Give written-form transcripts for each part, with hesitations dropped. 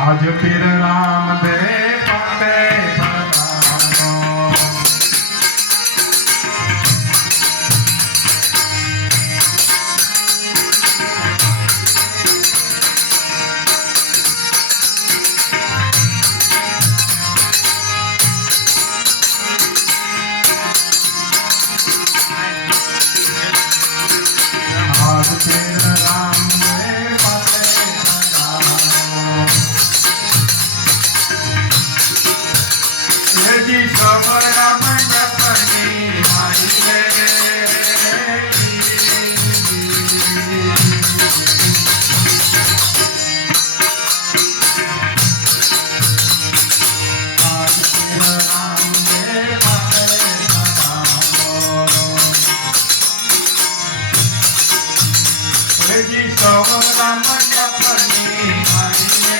આજ પીર રામદેવ પાટે પધારો. આજ પીર રામદેવ પાટે પધારો. જી સબરા મંડપની મારી રે. આજ પીર રામદેવ પાટે પધારો. જી સબરા મંડપની મારી રે.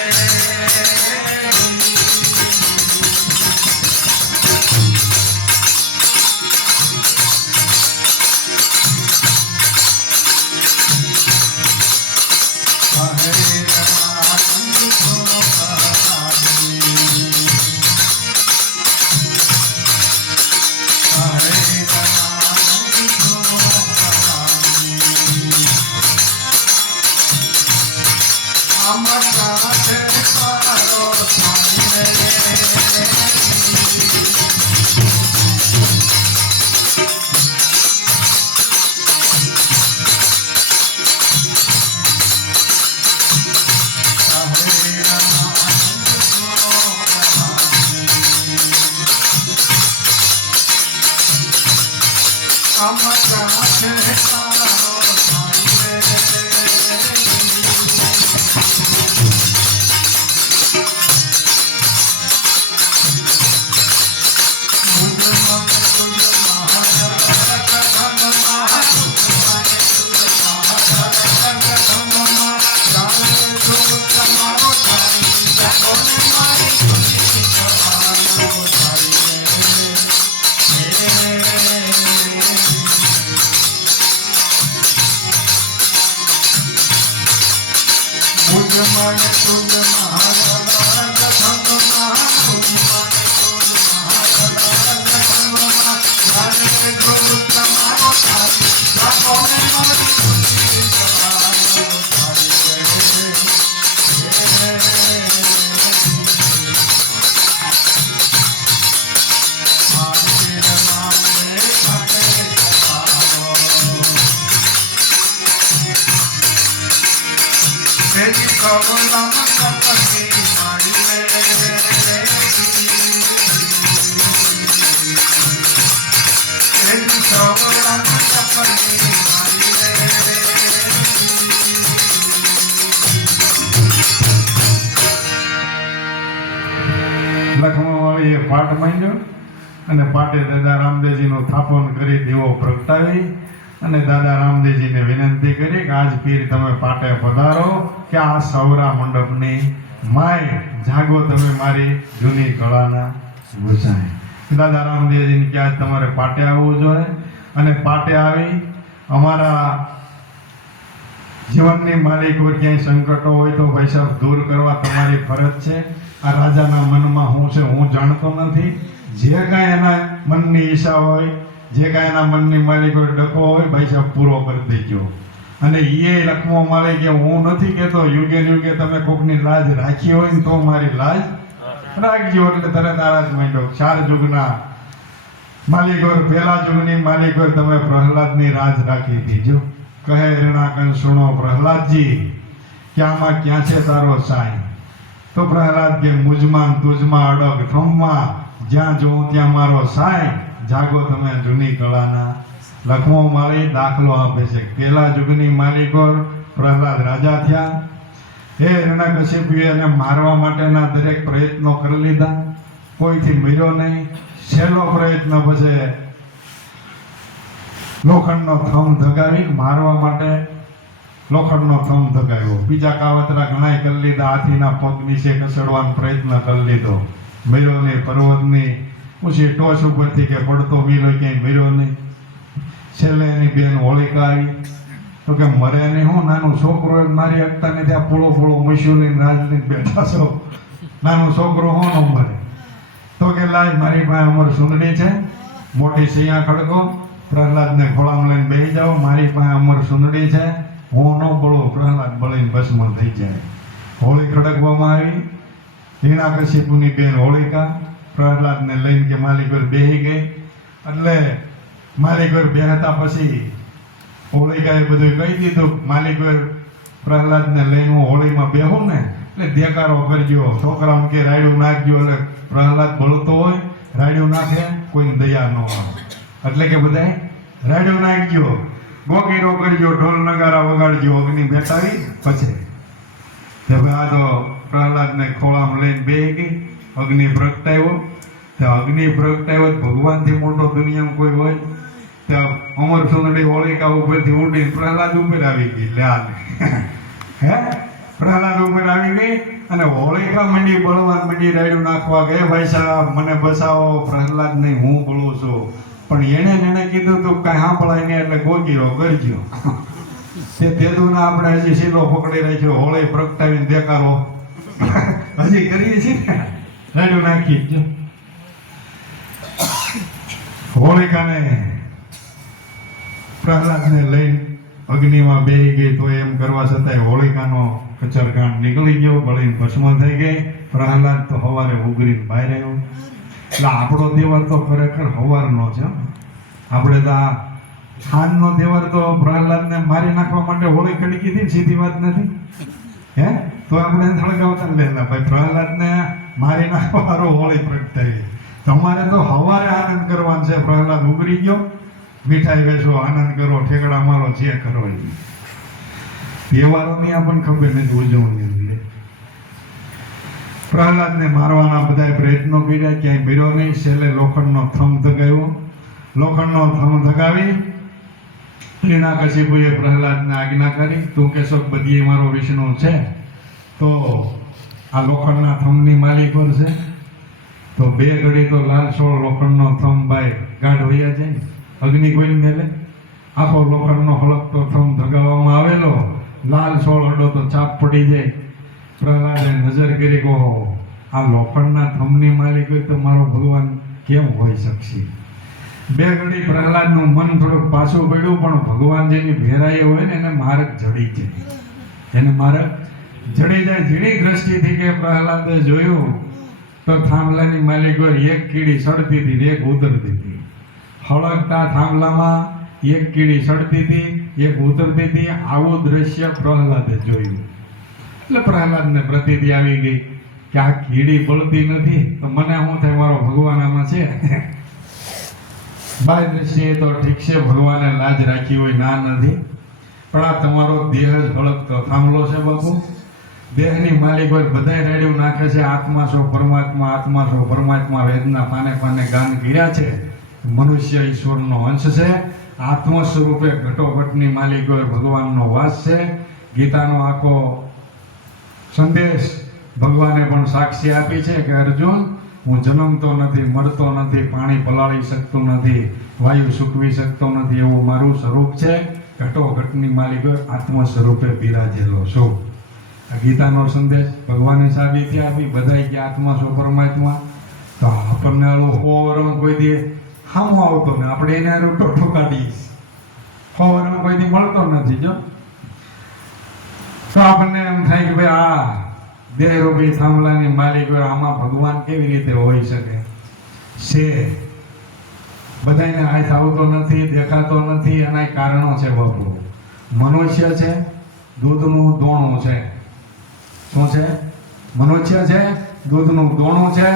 લખમાવાળીએ પાટ માંડ્યો અને પાટે દાદા રામદેવજીનું થાપન કરી દીવો પ્રગટાવી અને દાદા રામદેવજીને વિનંતી કરી કે આજ પીર તમે પાટે પધારો કે આ સૌરા મંડપની માય જાગો તમે મારી જૂની કળાના ગુસાઈ. દાદા રામદેવજીને કે આજ તમારે પાટે આવવું જોઈએ અને પાટે આવી અમારા જીવનની માલિક પર ક્યાંય સંકટો હોય તો ભાઈ સાહેબ દૂર કરવા તમારી ફરજ છે. આ રાજાના મનમાં શું છે હું જાણતો નથી. જે કાંઈ એના મનની ઈચ્છા હોય, જે કાંઈ એના મનની માલિક હોય, ડકો હોય, ભાઈ સાહેબ પૂરો કરી દેજો. અને એ લખમો મારે કે હું નથી કહેતો યુગે યુગે તમે કોકની લાજ રાખી હોય ને તો મારી લાજ રાખજો. એટલે તરત આરાધ માંડ્યો. 4 યુગના માલિક હોય, પહેલા યુગની માલિક હોય, તમે પ્રહલાદની રાજ રાખી દીજો. કહે રણાકન સુણો પ્રહલાદજી, ક્યાંમાં ક્યાં છે તારો સાઈ? તો પ્રહલાદ કે મુજમાં તુજમાં અડગ થમમાં, જ્યાં જોઉં ત્યાં મારો સાઈ. જાગો તમે જૂની કળાના. લખમો માળી દાખલો આપે છે. પહેલા યુગની માલિકો પ્રહલાદ રાજા થયા. હે રણકશિપુએ એને મારવા માટેના દરેક પ્રયત્નો કરી લીધા, કોઈથી મર્યો નહીં. છેલ્લો પ્રયત્ન પછી લોખંડનો થંભ ધગાવી મારવા માટે લોખંડનો થંભ ધગાવ્યો. બીજા કાવતરા ઘણાય કરી લીધા, હાથીના પગ નીચે ખસેડવાનો પ્રયત્ન કરી લીધો. મર્યો નહીં. પર્વતની ઊંચી ટોચ ઉપરથી કે પડતો વીર હોય ક્યાંય મર્યો નહીં. છેલ્લે એની બેન હોળિકા આવી તો કે મરે ને હું નાનું છોકરો એમ મારી હકતા ને ત્યાં પોળો પોળો મસ્યું લઈને રાજ લઈને બેઠા છો, નાનું છોકરો હો ન મરે. તો કે લાય મારી પાસે અમર સુંદડી છે, મોટી સૈયા ખડકો, પ્રહલાદને ખોળામાં લઈને બેસી જાઓ, મારી પાસે અમર સુંદડી છે, હું ન બળું, પ્રહલાદ બળીને ભસ્મ થઈ જાય. હોળી ખડકવામાં આવી. હિરણ્યકશિપુની બેન હોળિકા પ્રહલાદને લઈને કે માલિકોર બેહી ગઈ. એટલે માલિકોર બેહતા પછી હોળિકાએ બધું કહી દીધું, માલિકોર પ્રહલાદને લઈને હું હોળીમાં બેહું ને એટલે દેકારો કરજો, છોકરાઓને કે રાયડું નાખજો. એટલે પ્રહલાદ બળતો હોય, રાયડું નાખે, કોઈને દયા ન આવે, એટલે કે બધાય રાયડું નાખજો, ગોગીરો કરજો, ઢોલ નગારા વગાડજો, અગ્નિ બેસાડી પછી. આ તો પ્રહલાદને ખોળામાં લઈને બેહી ગઈ. અગ્નિ પ્રગટાવ્યો. ત્યાં અગ્નિ પ્રગટાવ્યો, ભગવાનથી મોટો દુનિયામાં કોઈ હોય. ત્યાં અમર સુંદરી હોળિકા ઉપરથી ઉડીને પ્રહલાદ ઉપર આવી ગઈ. હે પ્રહલાદ ઉપર આવી ગઈ અને હોળિકા મંડી બળવાન મંડી રાયડું નાખવા ગયે, ભાઈ સાહેબ મને બસાવો, પ્રહલાદ નહીં હું બળું છું. પણ એને કીધું તું કાંઈ સાંભળાય નહીં એટલે ગોગીરો કરજો. તે તેદુના આપણે હજી શીલો પકડી રાખ્યો, હોળી પ્રગટાવીને દેખાડો હજી કરીએ છીએ ને, રાયડું નાખી જ. હોળિકાને પ્રહલાદને લઈને અગ્નિમાં બેહી ગઈ, તો એમ કરવા છતાંય હોળિકાનો કચરગાંઠ નીકળી ગયો, બળીને ભસ્મ થઈ ગઈ. પ્રહલાદ તો સવારે ઉગરીને બહાર આવ્યો. એટલે આપણો તહેવાર તો ખરેખર સવારનો છે. આપણે તો આ ખાનનો તહેવાર તો પ્રહલાદને મારી નાખવા માટે હોળી ખડકી હતી, સીધી વાત નથી. હે તો આપણે સળગાવતા લેલા, ભાઈ પ્રહલાદને મારી નાખવા વાળો હોળી પ્રગટાવી. તમારે તો સવારે આનંદ કરવાનો છે. પ્રહલાદ ઉગરી ગયો, મીઠાઈ વેચો, આનંદ કરો, ઠેકડા મારો, જે કરો. તહેવારોની આપણને ખબર નથી ઉજવણી. પ્રહલાદને મારવાના બધા પ્રયત્નો કર્યા, ક્યાંય ભર્યો નહીં. છેલ્લે લોખંડનો થંભ ધગાવ્યો. લોખંડનો થંભ ધગાવી હિરણ્યકશિપુએ પ્રહલાદને આજ્ઞા કરી, તું કેશો બધીએ મારો વિષ્ણુ છે, તો આ લોખંડના થંભની માલિકો છે. તો બે ઘડી તો લાલસોળ લોખંડનો થંભ ભાઈ ગાઢ વયા જાય, અગ્નિ કોઈ મેલે. આખો લોખંડનો હળકતો થંભ ધગાવવામાં આવેલો, લાલસોળ અડો તો ચાપ પડી જાય. પ્રહલાદે નજર કરી, કહો આ લોખંડના થંભની માલિક હોય તો મારો ભગવાન કેમ હોઈ શકશે. બે ઘડી પ્રહલાદનું મન થોડુંક પાછું પડ્યું, પણ ભગવાન જેની ભેરાઈ હોય ને એને માર્ગ જડી જાય, એને માર્ગ જડી જાય. ઝીણી દ્રષ્ટિથી કે પ્રહલાદે જોયું તો થાંભલાની માલિક હોય, એક કીડી સડતી હતી, એક ઉતરતી હતી. હળકતા થાંભલામાં એક કીડી સડતી હતી, એક ઉતરતી હતી. આવું દ્રશ્ય પ્રહલાદે જોયું. એટલે પ્રહલાદને પ્રતીતિ આવી ગઈ કે આ કીડી બળતી નથી તો મને શું થાય, મારો ભગવાન આમાં છે. બાય દ્રષ્ટિએ તો ઠીક છે, ભગવાને લાજ રાખી હોય, ના નથી. પણ આ તમારો દેહ જ હળકતો થાંભલો છે બાપુ. દેહની માલિક હોય, બધાય રેડિયું નાખે છે, આત્મા છો પરમાત્મા, આત્મા છો પરમાત્મા, વેદના પાને પાને ગાન કર્યા છે. મનુષ્ય ઈશ્વરનો અંશ છે. આત્મ સ્વરૂપે ઘટોઘટની માલિક હોય, ભગવાનનો વાસ છે. ગીતાનો આખો સંદેશ ભગવાને પણ સાક્ષી આપી છે કે અર્જુન, હું જન્મતો નથી, મળતો નથી, પાણી પલાળી શકતો નથી, વાયુ સૂકવી શકતો નથી, એવું મારું સ્વરૂપ છે. ઘટોઘટની માલિક આત્મ સ્વરૂપે બિરાજેલો છું. આ ગીતાનો સંદેશ ભગવાને સાબિતી આપી. બધાય કે આત્મા છો પરમાત્મા. તો આપણને હોવરમાં કોઈ દે હામો આવતો ને આપણે એને રૂટો ઠોકાડીશ. હોવરમાં કોઈ દી મળતો નથી. જો તો આપણને એમ થાય કે ભાઈ આ દેહરૂપી થાંભલાની માલિક હોય, આમાં ભગવાન કેવી રીતે હોઈ શકે છે. બધાને હાથ આવતો નથી, દેખાતો નથી. એના કારણો છે બાપુ. મનુષ્ય છે, દૂધનું દોણું છે. શું છે? મનુષ્ય છે, દૂધનું દોણું છે.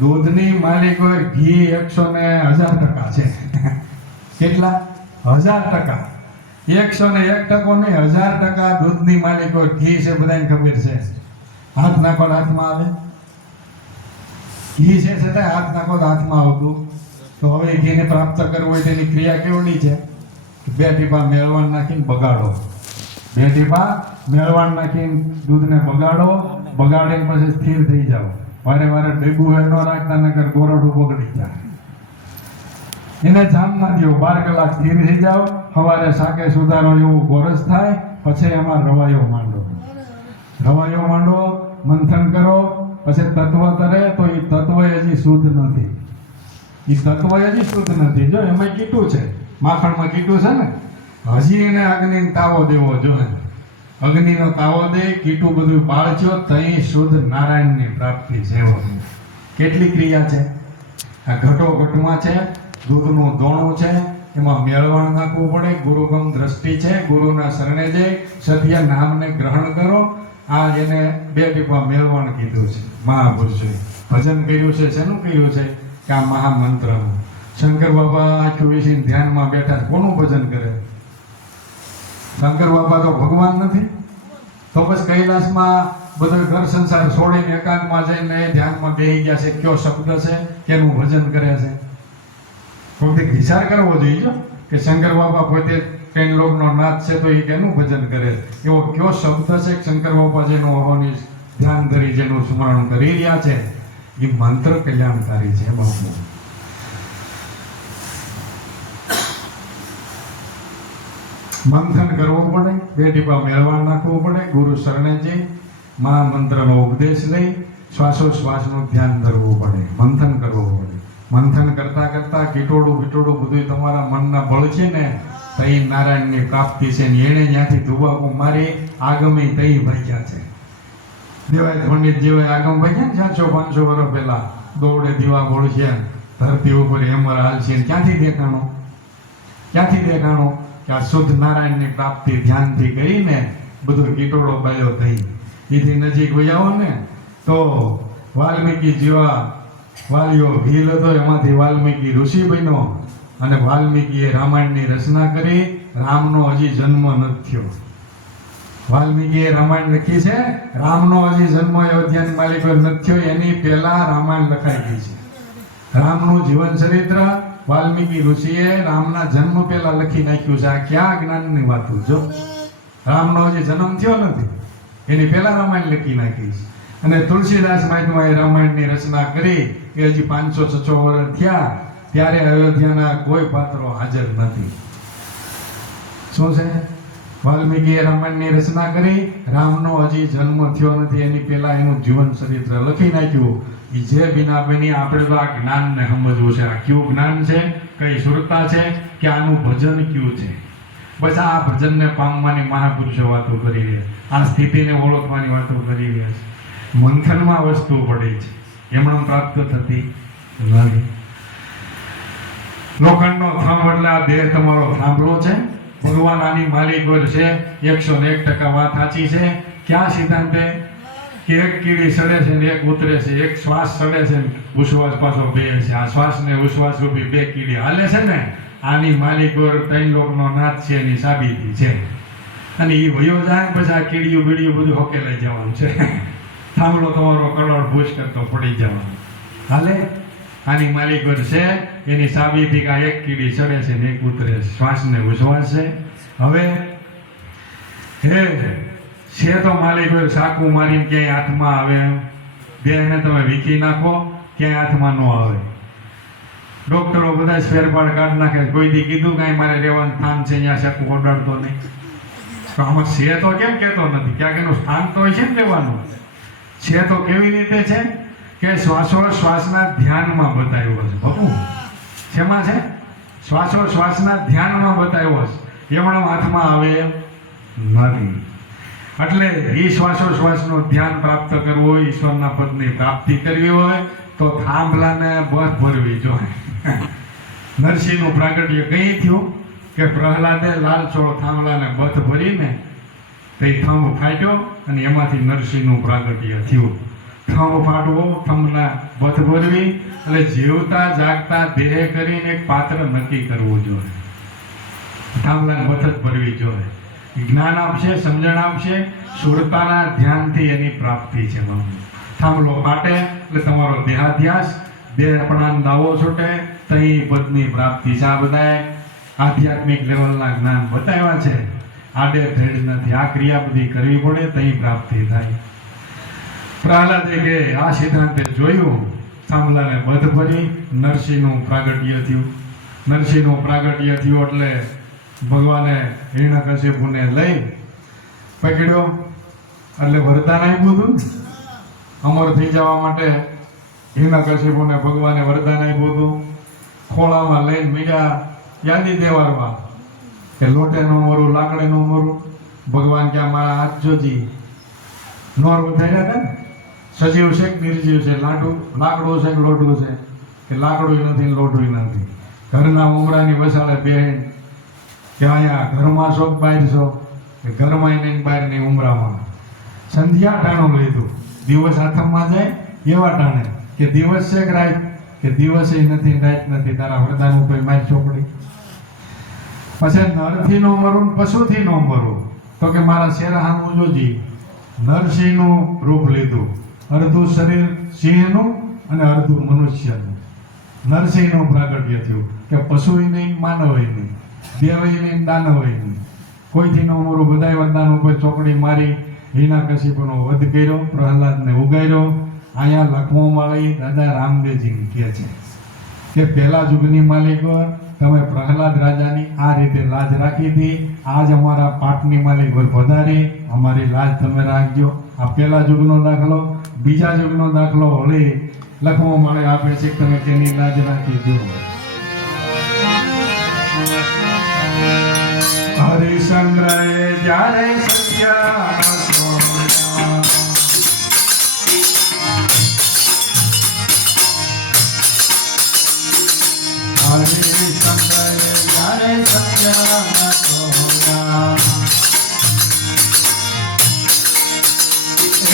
દૂધની માલિક હોય, ઘી 100% છે. કેટલા? 1000%. 101% નહીં, 1000% દૂધની માલિક હોય, ઘી છે. બધાને ખબર છે. હાથ નાખો હાથમાં આવે, ઘી છે છતાં હાથ નાખો હાથમાં આવતું. તો હવે ઘીને પ્રાપ્ત કરવું હોય તેની ક્રિયા કેવડી છે? 2 ટીપા મેળવણ નાખીને બગાડો. 2 ટીપા મેળવણ નાખીને દૂધને બગાડો. બગાડીને પછી સ્થિર થઈ જાઓ. વારે વારે ડેગું ન રાખતા, નકર ગોરડું બગડી જાય. એને જામમાં દો, 12 કલાક સ્થિર થઈ જાઓ. સવારે શાકે સુધારો એવું ગોરસ થાય, પછી એમાં રવાયો માંડો, મંથન કરો, પછી તત્વ તરે તો એ તત્વ હજી શુદ્ધ નથી. જો એમાં કીટું છે, માખણમાં કીટું છે ને, હજી એને અગ્નિ તાવો દેવો જોઈએ. અગ્નિનો તાવો દે, કીટું બધું બાળજો, તઈ શુદ્ધ નારાયણની પ્રાપ્તિ છે. કેટલી ક્રિયા છે. આ ઘટોઘટમાં છે, દૂધનું દોણું છે, એમાં મેળવણ નાખવું પડે, ગુરુગમ દ્રષ્ટિ છે, ગુરુના શરણે જઈ સત્ય નામને ગ્રહણ કરો. આ એને 2 ટીપા મેળવણ કીધું છે. મહાપુરુષોએ ભજન કર્યું છે. શેનું કર્યું છે? કે આ મહામંત્રનું. શંકર બાબા ચોવીસી ધ્યાનમાં બેઠા, કોનું ભજન કરે? શંકર બાબા તો ભગવાન નથી. તો બસ કૈલાસમાં બધો ઘર સંસાર છોડીને એકાંતમાં જઈને ધ્યાનમાં બેસી ગયા છે. કયો શબ્દ છે? કેનું ભજન કરે છે? પોતે વિચાર કરવો જોઈએ કે શંકર બાબા પોતે ત્રણ લોકનો નાથ છે, તો એ કેનું ભજન કરે? એવો કયો શબ્દ છે કે શંકર બાબા જેનું અહોની ધ્યાન ધરી જેનું સ્મરણ કરી રહ્યા છે? એ મંત્ર કલ્યાણકારી છે. બાપુ મંથન કરવું પડે, 2 ટીપા મેળવણ નાખવું પડે, ગુરુ શરણે જઈ મહામંત્રનો ઉપદેશ લઈ શ્વાસોશ્વાસનું ધ્યાન ધરવું પડે, મંથન કરવું પડે. મંથન કરતા કરતા કીટોડું બધું તમારા મનના બળ છે ને, તઈ નારાયણની પ્રાપ્તિ છે. ને એણે ત્યાંથી ધુબાકુ મારી આગમે તઈ ભાગ્યા છે. દેવાય પંડિત જેવાય આગમ ભાગ્યા ને 400-500 વર્ષ પહેલા દોડે દીવા બોળ છે, ધરતી ઉપર હેમર હાલ છે. ક્યાંથી દેખાણો કે આ શુદ્ધ નારાયણની પ્રાપ્તિ ધ્યાનથી કરીને બધો કીટોડો બાયો થઈ. એથી નજીક વજાવો ને તો વાલ્મીકી જેવા વાલીઓ ભીલ હતો, એમાંથી વાલ્મીકી ઋષિ બન્યો. અને વાલ્મીકીએ રામાયણની રચના કરી. રામનો હજી જન્મ નથી થયો. વાલ્મીકીએ રામાયણ લખી છે, રામનો હજી જન્મ અયોધ્યાની માલિકો નથી થયો. એની પહેલા રામાયણ લખાઈ ગઈ છે. રામનું જીવન ચરિત્ર વાલ્મીકી ઋષિએ રામના જન્મ પહેલા લખી નાખ્યું છે. આ ક્યાં જ્ઞાનની વાતો? જો રામનો હજી જન્મ થયો નથી, એની પહેલા રામાયણ લખી નાખી છે. અને તુલસીદાસ મહાત્માએ રામાયણની રચના કરી એ હજી 500-600 વર્ષ થયા, ત્યારે અયોધ્યાના કોઈ પાત્રો હાજર નથી. શું છે? વાલ્મીકીએ રામાયણની રચના કરી, રામનો હજી જન્મ થયો નથી, એની પહેલા એનું જીવન ચરિત્ર લખી નાખ્યું. એ જે બિના બની આપણે તો આ જ્ઞાનને સમજવું છે. આ કયું જ્ઞાન છે, કઈ સુરતા છે, કે આનું ભજન કયું છે. બસ આ ભજનને પામવાની મહાપુરુષો વાતો કરી રહ્યા, આ સ્થિતિને ઓળખવાની વાતો કરી રહ્યા છે. મંથનમાં વસ્તુ પડે છે, એમણે પ્રાપ્ત થતી નથી. લોખંડનો થાંભ એટલે આ દેહ તમારો થાંભલો છે. ભગવાન આની માલિક છે. 101% વાત સાચી છે. ક્યાં સિદ્ધાંતે? કે એક કીડી સડે છે ને એક ઉતરે છે, એક શ્વાસ સડે છે ને ઉશ્વાસ પાછો બે છે. આ શ્વાસ ને ઉશ્વાસ રૂપી 2 કીડી હાલે છે ને, આની માલિક 3 લોકનો નાથ છે, એની સાબિતી છે. અને એ વયો જાય પછી આ કીડીયું બીડીયું બધું હોકેલાઈ જવાનું છે. થાંભલો તમારો કરોડ ભૂસ કરતો પડી જવાનો. હાલે આની માલિક છે, એની સાબિતી કે એક કીડી ચડે છે ને એક ઉતરે છે, શ્વાસ ને ઉશ્વાસ છે. હવે છે તો માલિક સાકું મારીને ક્યાંય હાથમાં આવે, દેહને તમે વીખી નાખો, ક્યાંય હાથમાં ન આવે. ડોક્ટરો બધા ફેરફાર કાઢ નાખે. કોઈ દી કીધું કાંઈ મારે રહેવાનું સ્થાન છે અહીંયા સાકું ઓડાડતો નહીં? તો આમાં છે તો કેમ કહેતો નથી? ક્યાંક એનું સ્થાન તો હોય છે ને રહેવાનું. છે તો કેવી રીતે છે કે શ્વાસોશ્વાસના ધ્યાનમાં બતાવ્યો છે. બાપુ શેમાં છે? શ્વાસોશ્વાસના ધ્યાનમાં બતાવ્યો છે, એમણે હાથમાં આવે નથી. એટલે એ શ્વાસોશ્વાસનું ધ્યાન પ્રાપ્ત કરવું હોય, ઈશ્વરના પદની પ્રાપ્તિ કરવી હોય તો થાંભલાને બધ ભરવી જોઈએ. નરસિંહનું પ્રાગટ્ય કઈ થયું કે પ્રહલાદે લાલ ચોળો થાંભલાને બધ ભરીને તે થંભ ફાટ્યો અને એમાંથી નરસિંહનું પ્રાગટ્ય થયું. થંભ ફાટવો, થંભના બધ ભરવી, એટલે જીવતા જાગતા દેહ કરીને એક પાત્ર નક્કી કરવું જોઈએ. થાંભલાને બધ જ ભરવી જોઈએ. જ્ઞાન આપશે, સમજણ આપશે, સુરતાના ધ્યાનથી એની પ્રાપ્તિ છે. થાંભલો ફાટે એટલે તમારો દેહાધ્યાસ, દેહપણાનો દાવો છૂટે, તઈ પદની પ્રાપ્તિ છે. આ બધાએ આધ્યાત્મિક લેવલના જ્ઞાન બતાવ્યા છે. આડે ધડ નથી. આ ક્રિયા બધી કરવી પડે, તઈ પ્રાપ્તિ થાય. પ્રહલાદે કે આ સિદ્ધાંતે જોયું, થાંભલાને બધ ભરી નરસિંહનું પ્રાગટ્ય થયું. નરસિંહનું પ્રાગટ્ય થયું એટલે ભગવાને હિરણ્યકશિપુને લઈ પકડ્યો એટલે વરદાન આપ્યું હતું ને. અમર થઈ જવા માટે હિરણ્યકશિપુને ભગવાને વરદાન આપ્યું હતું. ખોળામાં લઈને બીજા યાદી દેવારમાં કે લોટે નો મરું, લાકડે નો મરું. ભગવાન કે મારા હાથ જોજી નોર ઉઠાડ્યા હતા ને, સજીવ છે કે નિર્જીવ છે, લાકડું છે કે લોટું છે, કે લાકડું નથી લોટું નથી. ઘરના ઉમરાની વસાળે બેન કે અહીંયા ઘરમાં છો બહાર છો, કે ઘરમાં નહીં બહાર નહીં ઉમરામાં. સંધ્યા ટાણું લીધું, દિવસ હાથમાં જાય એવા ટાણે કે દિવસ છે કે રાત, કે દિવસે નથી રાત નથી, તારા વરદાન ઉપર મારી ચોપડી. પછી નરથી નો મરું, પશુથી નો મરું. તો કે મારા શેરા હામું જોજી, નરસિંહનું રૂપ લીધું, અડધું શરીર સિંહનું અને અડધું મનુષ્યનું. નરસિંહનું પ્રાગટ્ય થયું કે પશુય નહીં, માનવય નહીં, દેવય નહીં, દાનવય નહીં, કોઈથી નો મરું. બધાય વરદાન ઉપર ચોકડી મારી હિરણ્યકશિપુનો વધ કર્યો, પ્રહલાદને ઉગાર્યો. અહીંયા લખમો માળી દાદા રામદેવજી કહે છે કે પહેલા યુગની માલિકો તમે પ્રહલાદ રાજાની આ રીતે લાજ રાખી હતી, આજ અમારા પાટની માલિક વધારી, અમારી લાજ તમે રાખજો. આ પહેલા યુગનો દાખલો. બીજા યુગનો દાખલો હોળી લખમો માળે આપે છે કે તમે તેની લાજ રાખી દો. હરિશ્ચંદ્રએ જ્યારે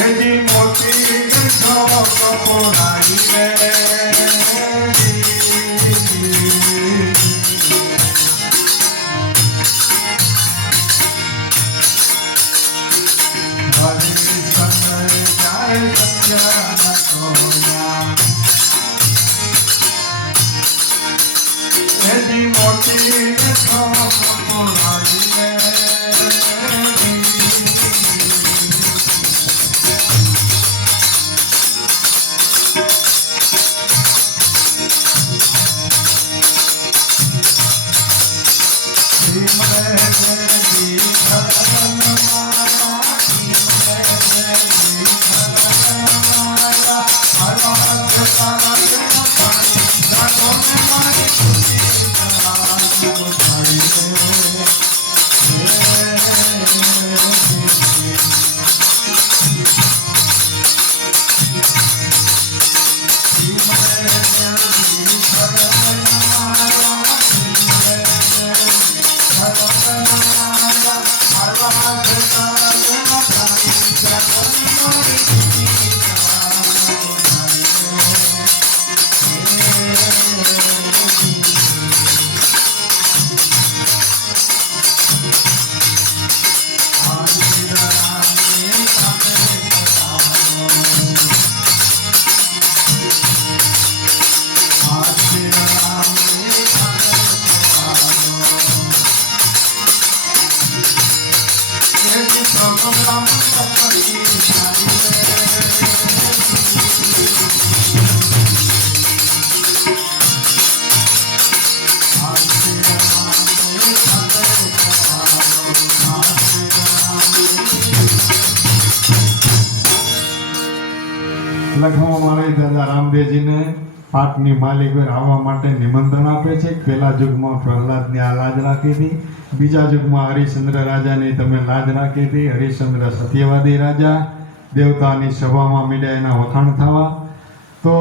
એજી મોટી કપોરાઈ રે, એજી મોટી કપોરાઈ રે. લખમો માળી દાદા રામદેવજીને પાટની માલિક આવવા માટે નિમંત્રણ આપે છે. પહેલા યુગમાં પ્રહલાદની આ લાજ રાખી હતી, બીજા યુગમાં હરિશ્ચંદ્ર રાજાની તમે લાજ રાખી હતી. હરિશ્ચંદ્ર સત્યવાદી રાજા, દેવતાની સભામાં મીડિયા એના વખાણ થવા. તો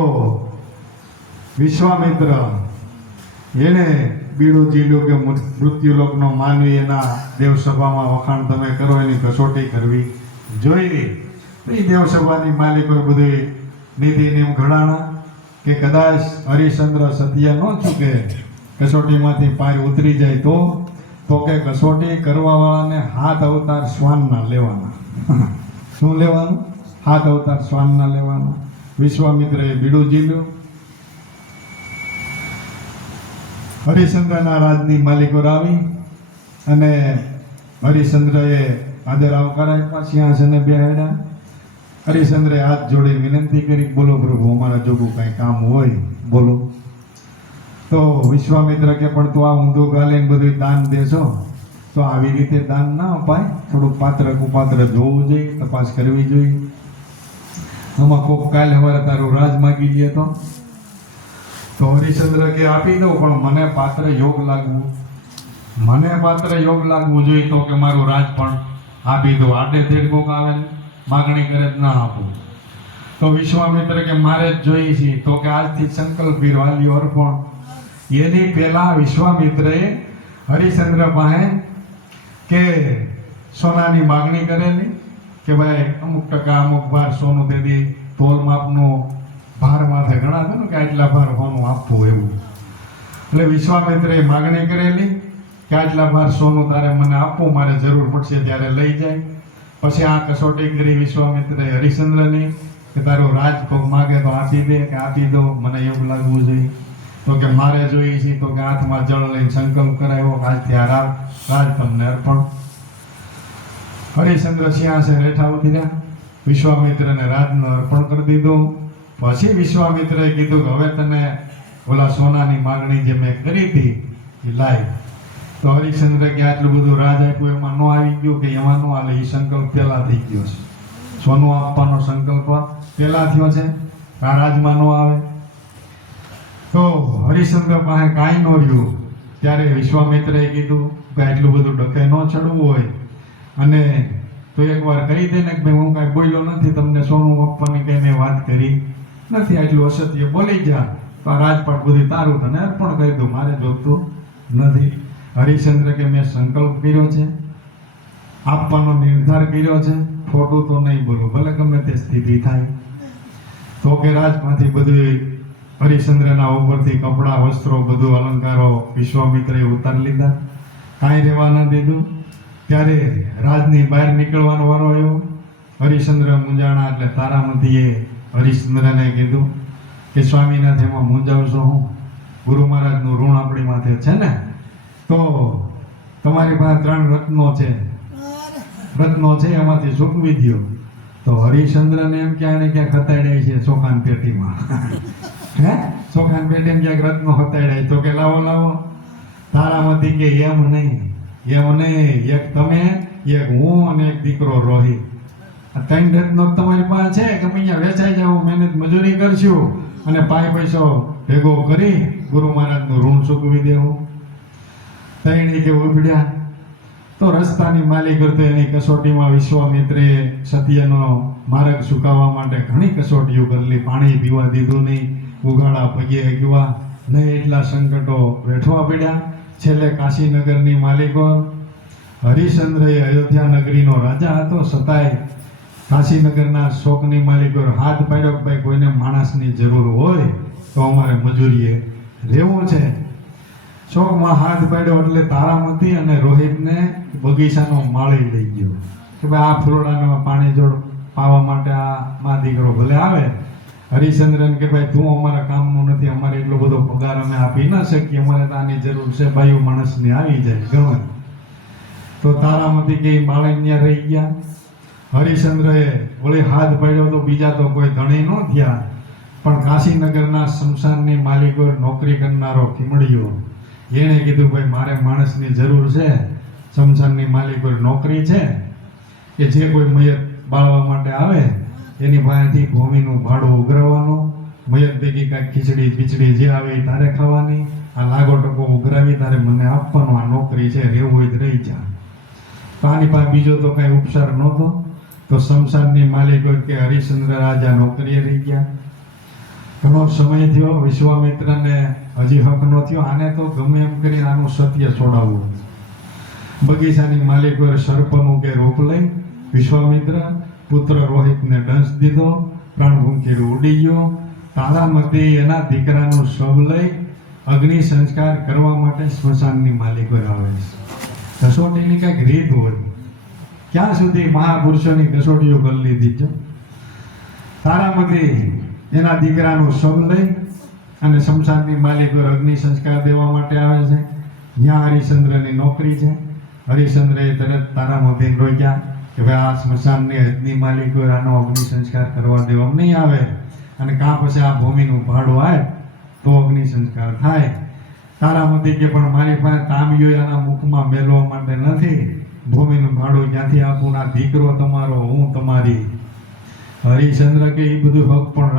વિશ્વામિત્ર એને બીડું ઝીલ્યું કે મૃત્યુલોકનો માનવી એના દેવસભામાં વખાણ તમે કરો, એની કસોટી કરવી જોઈએ. એ દેવસભાની માલિકોએ બધી નીતિ નિયમ ઘડાણા કે કદાચ હરિશ્ચંદ્ર સત્ય ન ચૂકે, કસોટીમાંથી પાર ઉતરી જાય તો કે કસોટી કરવાવાળાને 7 અવતાર શ્વાનના લેવાના. શું લેવાનું? 7 અવતાર શ્વાનના લેવાના. વિશ્વામિત્રએ બીડું ઝીલ્યું. હરિશ્ચંદ્રના રાજની માલિકો આવી અને હરિશ્ચંદ્રએ આદર આવકાર આપ્યા, સિંહાસને બેહાડ્યા. હરિશ્ચંદ્રે હાથ જોડી વિનંતી કરી, બોલો પ્રભુ, અમારા જોગું કાંઈ કામ હોય બોલો. તો વિશ્વામિત્ર કે પણ તું આ ઊંધું ગાલીને બધું દાન દેશો, તો આવી રીતે દાન ના અપાય. થોડુંક પાત્ર કુપાત્ર જોવું જોઈએ, તપાસ કરવી જોઈએ. આમાં કોક કાલ સવારે તારું રાજ માગી લે તો હરિશ્ચંદ્ર કે આપી દઉં, પણ મને પાત્ર યોગ લાગવું, મને પાત્ર યોગ લાગવું જોઈએ તો કે મારું રાજ પણ આપી દો. આડે તેડ કોક આવે ને માગણી કરે જ ના આપું. તો વિશ્વામિત્ર કે મારે જ જોઈએ છે. તો કે આજથી સંકલ્પ કર્યો, આલ્યો અર્પણ. એની પહેલા વિશ્વામિત્રએ હરિશ્ચંદ્ર પાસે કે સોનાની માગણી કરેલી કે ભાઈ અમુક ટકા અમુક ભાર સોનું દે દે. તોલ માપનો ભાર માથે ગણાતો ને કે આટલા ભાર સોનું આપવું એવું. એટલે વિશ્વામિત્રએ માગણી કરેલી કે આટલા ભાર સોનું તારે મને આપવું, મારે જરૂર પડશે ત્યારે લઈ જાય. પછી આ કસોટી કરી વિશ્વામિત્રએ હરિશ્ચંદ્રની કે તારો રાજ કોક માગે તો આપી દે કે આપી દો, મને એવું લાગવું જોઈએ. તો કે મારે જોઈએ છે. તો કે હાથમાં જળ લઈને સંકલ્પ કરાયો કે આજથી આ રાજ તમને અર્પણ. હરિશ્ચંદ્ર સિંહાસન હેઠા ઉતરી રહ્યા, વિશ્વામિત્રને રાજનું અર્પણ કરી દીધું. પછી વિશ્વામિત્રએ કીધું કે હવે તને ઓલા સોનાની માગણી જે મેં કરી હતી એ લાય. તો હરિશ્ચંદ્ર કે આટલું બધું રાજ આપ્યું એમાં ન આવી ગયું કે એમાં ન હાલે, એ સંકલ્પ પહેલા થઈ ગયો છે. સોનું આપવાનો સંકલ્પ પહેલા થયો છે, આ રાજમાં ન આવે. તો હરિશ્ચંદ્ર પાસે કાંઈ ન રહ્યું. ત્યારે વિશ્વામિત્રએ કીધું કે આટલું બધું ડકે ન ચડવું હોય અને તો એકવાર કહી દે ને કે ભાઈ હું કાંઈ બોલ્યો નથી, તમને સોનું આપવાની કંઈ મેં વાત કરી નથી, આટલું અસત્ય બોલી જા તો આ રાજપાટ બધી તારું તને અર્પણ કરી દઉં, મારે જોતું નથી. હરિશ્ચંદ્ર કે મેં સંકલ્પ કર્યો છે, આપવાનો નિર્ધાર કર્યો છે, ખોટું તો નહીં બોલું, ભલે ગમે તે સ્થિતિ થાય. તો કે રાજમાંથી બધું હરિશ્ચંદ્રના ઉપરથી કપડાં વસ્ત્રો બધું અલંકારો વિશ્વામિત્રએ ઉતારી લીધા, કાંઈ રહેવા ન દીધું. ત્યારે રાજની બહાર નીકળવાનો વારો આવ્યો. હરિશ્ચંદ્ર મૂંઝાણા એટલે તારામતીએ હરિશ્ચંદ્રને કીધું કે સ્વામીનાથ એમાં મૂંઝાવશો હું, ગુરુ મહારાજનું ઋણ આપણી માથે છે ને, તો તમારી પાસે 3 રત્નો છે, એમાંથી ચૂકવી દો. તો હરિશ્ચંદ્રને એમ ક્યાં ક્યાંક હતાડ્યા છે ચોખાન પેટીમાં ચોખાન પેટીમાં ક્યાંક રત્નો હતાડ્યા. તો કે લાવો. તારામતી કે એમ નહીં, એક તમે, એક હું અને એક દીકરો રોહિત, આ 3 રત્નો તમારી પાસે છે કે અહીંયા વેચાઈ જાવ, મહેનત મજૂરી કરશું અને પૈસો ભેગો કરી ગુરુ મહારાજનું ઋણ ચૂકવી દેવું. તૈણી કે ઉભડ્યા. તો રસ્તાની માલિક કરતો એની કસોટીમાં વિશ્વામિત્રએ સત્યનો માર્ગ ચૂકવવા માટે ઘણી કસોટીઓ કરેલી. પાણી પીવા દીધું નહીં, ઉઘાડા પગે ગવા નહીં, એટલા સંકટો વેઠવા પડ્યા. છેલ્લે કાશીનગરની માલિકો, હરિશ્ચંદ્રએ અયોધ્યા નગરીનો રાજા હતો, છતાંય કાશીનગરના શોકની માલિકો હાથ પાડ્યો કે ભાઈ કોઈને માણસની જરૂર હોય તો અમારે મજૂરીએ રહેવું છે. શોકમાં હાથ પાડ્યો એટલે તારામતી અને રોહિતને બગીચાનો માળી લઈ ગયો કે ભાઈ આ ફૂલડામાં પાણી જોડ પાવા માટે આ મા દીકરો ભલે આવે. હરિશ્ચંદ્રને કે ભાઈ તું અમારા કામનું નથી, અમારે એટલો બધો પગાર અમે આપી ન શકીએ, અમારે તો આની જરૂર છે, ભાઈઓ માણસની આવી જાય ગમે. તો તારામતી કે માળી ત્યાં રહી ગયા. હરિશ્ચંદ્રએ વળી હાથ પાડ્યો તો બીજા તો કોઈ ધણી ન થયા, પણ કાશીનગરના શમશાનની માલિકો નોકરી કરનારો ખીમડીયો એણે કીધું ભાઈ મારે માણસની જરૂર છે, શમશાનની માલિકો નોકરી છે કે જે કોઈ મયત બાળવા માટે આવે એની પાસેથી ભૂમિનું ભાડું ઉઘરાવવાનું, મયત ભેગી કાંઈક ખીચડી પીચડી જે આવે એ તારે ખાવાની, આ લાગો ટકો ઉઘરાવી તારે મને આપવાનો, આ નોકરી છે, રહેવું હોય તો રહી જા. તો આની પાસે બીજો તો કાંઈ ઉપચાર નહોતો. તો શમશાનની માલિકો કે હરિશ્ચંદ્ર રાજા નોકરીએ રહી ગયા. ઘણો સમય થયો, વિશ્વામિત્રને હજી હક ન થયો, આને તો ગમે એમ કરી આનું સત્ય છોડાવવું. બગીચાની માલિકોએ સર્પનું કે રૂપ લઈ વિશ્વામિત્ર પુત્ર રોહિતને દંશ દીધો, પ્રાણભૂંખી ઉડી ગયો. તારામતી એના દીકરાનું શવ લઈ અગ્નિ સંસ્કાર કરવા માટે સ્મશાનની માલિકો આવે છે. કસોટીની કંઈક રીત હોય, ક્યાં સુધી મહાપુરુષોની કસોટીઓ કરી લીધી છે. તારામતી એના દીકરાનું શવ લઈ અને શમશાનની માલિકો અગ્નિ સંસ્કાર દેવા માટે આવે છે. ત્યાં હરિશ્ચંદ્રની નોકરી છે. હરિશ્ચંદ્રએ તરત તારામતીને રોક્યા કે ભાઈ આ સ્મશાનની હદની માલિકો આનો અગ્નિ સંસ્કાર કરવા દેવામાં નહીં આવે, અને કાં પછી આ ભૂમિનું ભાડું આવે તો અગ્નિ સંસ્કાર થાય. તારામતી કે પણ મારી પાસે તાંબિયો એના મુખમાં મેલવા માટે નથી. ભૂમિનું ભાડું ક્યાંથી આપું? ના દીકરો તમારો, હું તમારી. હરિશ્ચંદ્ર કે એ બધું હક પણ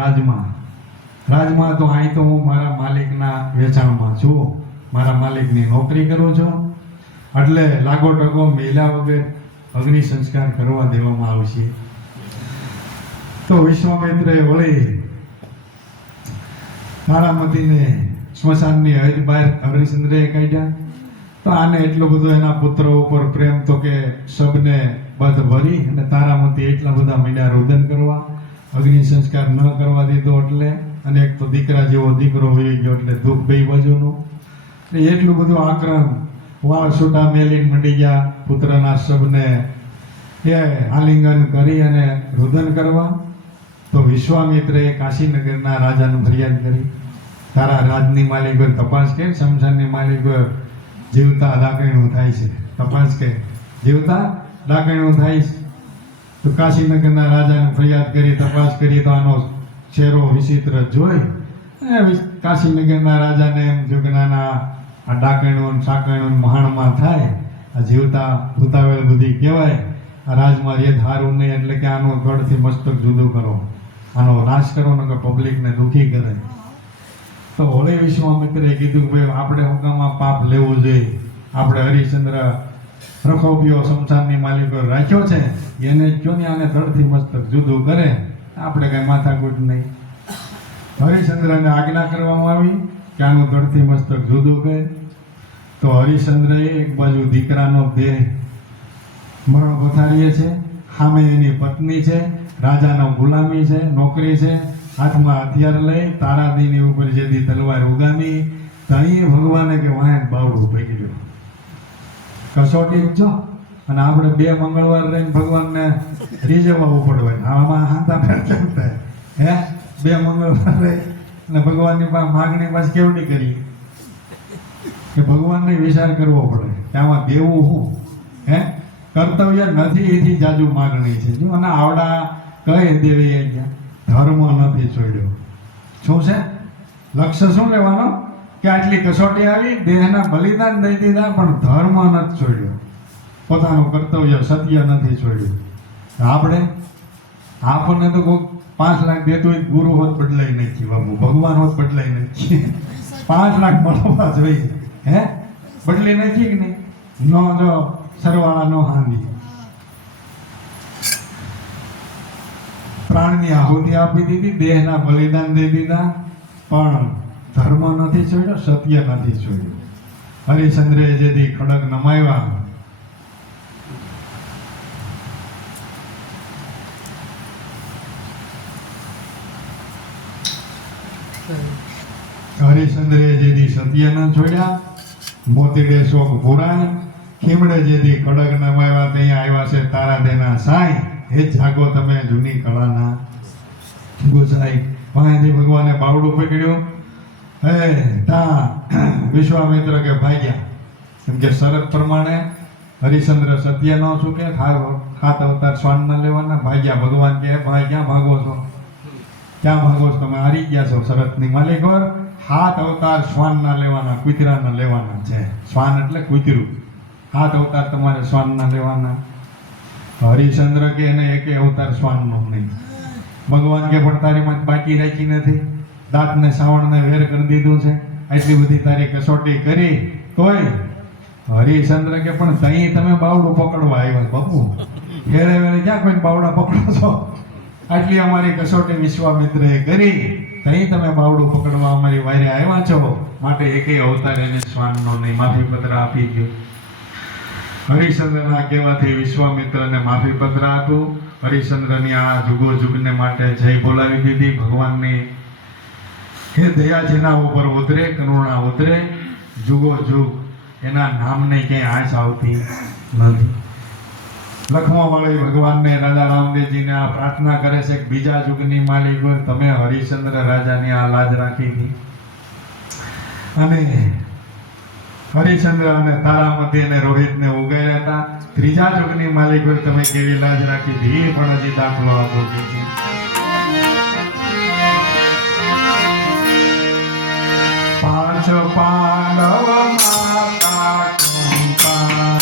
રાજમાં તો અહીં તો હું મારા માલિકના વેચાણમાં છું, મારા માલિકની નોકરી કરું છું, એટલે લાગો ટકો મેલા વગર અગ્નિ સંસ્કાર કરવા દેવામાં આવશે. તો વિશ્વામિત્રએ વળી તારામતીને સ્મશાનની હદ બહાર હરિશ્ચંદ્રએ કાઢ્યા. તો આને એટલો બધો એના પુત્ર ઉપર પ્રેમ તો કે સબને બધ ભરી અને તારામતી એટલા બધા મીંડા રુદન કરવા, અગ્નિ સંસ્કાર ન કરવા દીધો એટલે. અને એક તો દીકરા જેવો દીકરો હોઈ ગયો એટલે દુઃખ બે બાજુનું. એટલું બધું આક્રમ, વાળ છૂટા મેલીને મંડી ગયા પુત્રના સબને એ આલિંગન કરી અને રુદન કરવા. તો વિશ્વામિત્રએ કાશીનગરના રાજાને ફરિયાદ કરી, તારા રાજની માલિક તપાસ કે શમશાનની માલિક જીવતા ડાકણીનું થાય છે, તપાસ કે જીવતા ડાકણીનું થાય છે. તો કાશીનગરના રાજાને ફરિયાદ કરી, તપાસ કરી તો આનો ચહેરો વિચિત્ર જોઈ કાશીનગરના રાજાને એમ જો કે નાના આ ડાકણીનું સાકણીનું મહાણમાં થાય, આ જીવતા ભૂતાવેલ બધી કહેવાય, આ રાજમાં રેત હારું નહીં, એટલે કે આનો ગઢથી મસ્તક જુદું કરો, આનો નાશ કરો ને કે પબ્લિકને દુઃખી કરે. તો હોળી વિશ્વામિત્રએ કીધું કે ભાઈ આપણે હુકામાં પાપ લેવું જોઈએ, આપણે હરિશ્ચંદ્ર રખોપિયો શમશાનની માલિકો રાખ્યો છે એને જ કયો ને આને ધડથી મસ્તક જુદું કરે, આપણે કઈ માથાકૂટ નહીં. હરિશ્ચંદ્રને આજ્ઞા કરવામાં આવી કે આનું ધડથી મસ્તક જુદું કરે. તો હરિશ્ચંદ્રએ એક બાજુ દીકરાનો દેહ મરણ પથારીએ છે, સામે એની પત્ની છે, રાજાનો ગુલામી છે, નોકરી છે, હાથમાં હથિયાર લઈ તારાદીની ઉપર જેથી તલવાર ઉગામી, તહીં ભગવાને કે વાહન બાવડું પકડ્યું. કસોટી જ જો. અને આપણે 2 મંગળવાર રહીને ભગવાનને રીઝવવું પડવાય, આમાં હાથા ફેર કેમ થાય? હે 2 મંગળવાર રહી અને ભગવાનની પાસે માગણી પાછી કેવડી કરી કે ભગવાનને વિચાર કરવો પડે કે આમાં દેવું શું? હે કર્તવ્ય નથી એથી જાજુ માગણી છે. જો અને આવડા કહે દેવી ગયા ધર્મ નથી છોડ્યો. શું છે લક્ષ્ય? શું લેવાનો કે આટલી કસોટી આવી, દેહના બલિદાન દઈ દીધા પણ ધર્મ નથી છોડ્યો, પોતાનું કર્તવ્ય સત્ય નથી છોડ્યું. આપણને તો કોઈ 5 લાખ દેતું હોય ગુરુ હોત બદલાઈ નથી, બાબુ ભગવાન હોત બદલાઈ નથી. 5 લાખ મળવા જોઈએ, હે બદલી નથી કે નહીં? નો જો સરવાળા નો હાંડી, પ્રાણની આહુતિ આપી દીધી, દેહના બલિદાન દઈ દીધા, પણ ધર્મ નથી છોડ્યો, સત્ય નથી છોડ્યું. હરિશ્ચંદ્રએ જેથી ખડક નમાવ્યા, હરિશ્ચંદ્રએ જેથી સત્ય ન છોડ્યા, મોતીડે શોક પુરાણ, ખીમડે જેથી ખડક નમાવ્યા, ત્યાં આવ્યા છે તારા દેના સાઈ, હે જાગો તમે જૂની કળાના ગુસાઈ. વાંથી ભગવાને બાવડું પકડ્યું. હે તા વિશ્વામિત્ર કે ભાગ્યા, કેમ કે શરત પ્રમાણે હરિશ્ચંદ્ર સત્ય ન ચૂકે, 7 અવતાર શ્વાન ન લેવાના. ભાગ્યા ભગવાન કે ભાઈ ક્યાં ભાગો છો, ક્યાં ભાગો છો, તમે હારી ગયા છો શરતની માલિકોર. 7 અવતાર શ્વાન ના લેવાના, કૂતરા ના લેવાના છે. શ્વાન એટલે કૂતરું, 7 અવતાર તમારે શ્વાન ના લેવાના. હરિશ્ચંદ્ર કે એને એકે અવતાર શ્વાનનો નહીં. ભગવાન કે પણ તારી માં બાકી રાખી નથી, દાંતને શ્રાવણને વેર કરી દીધું છે, આટલી બધી તારી કસોટી કરી તોય. હરિશ્ચંદ્ર કે પણ તઈ તમે બાવડું પકડવા આવ્યા બાપુ, ઘેરે વેરે ક્યાં કોઈ બાવડા પકડો છો? આટલી અમારી કસોટી વિશ્વામિત્રએ કરી, તઈ તમે બાવડું પકડવા અમારી વારે આવ્યા છો, માટે એકે અવતાર એને શ્વાનનો નહીં. માફીપત્ર આપી ગયો. હરિશ્ચંદ્રના કહેવાથી વિશ્વામિત્રને માફીપત્ર આપ્યું. હરિશ્ચંદ્રની આ જુગો જુગને માટે જય બોલાવી દીધી ભગવાનની. હે દયા જેના ઉપર ઉતરે, કરુણા ઉતરે, જુગો જુગ એના નામને ક્યાંય આંચ આવતી નથી. લખવાવાળી ભગવાનને રાજા રામદેવજીને આ પ્રાર્થના કરે છે કે બીજા યુગની માલિક હોય તમે હરિશ્ચંદ્ર રાજાની આ લાજ રાખી હતી, અને હરિશ્ચંદ્ર અને તારામતી અને રોહિતને ઉગાડ્યા હતા. ત્રીજા યુગની માલિક હોય તમે કેવી લાજ રાખી હતી એ પણ હજી દાખલો આપો કે છે. પાંડવ માતા કુંતા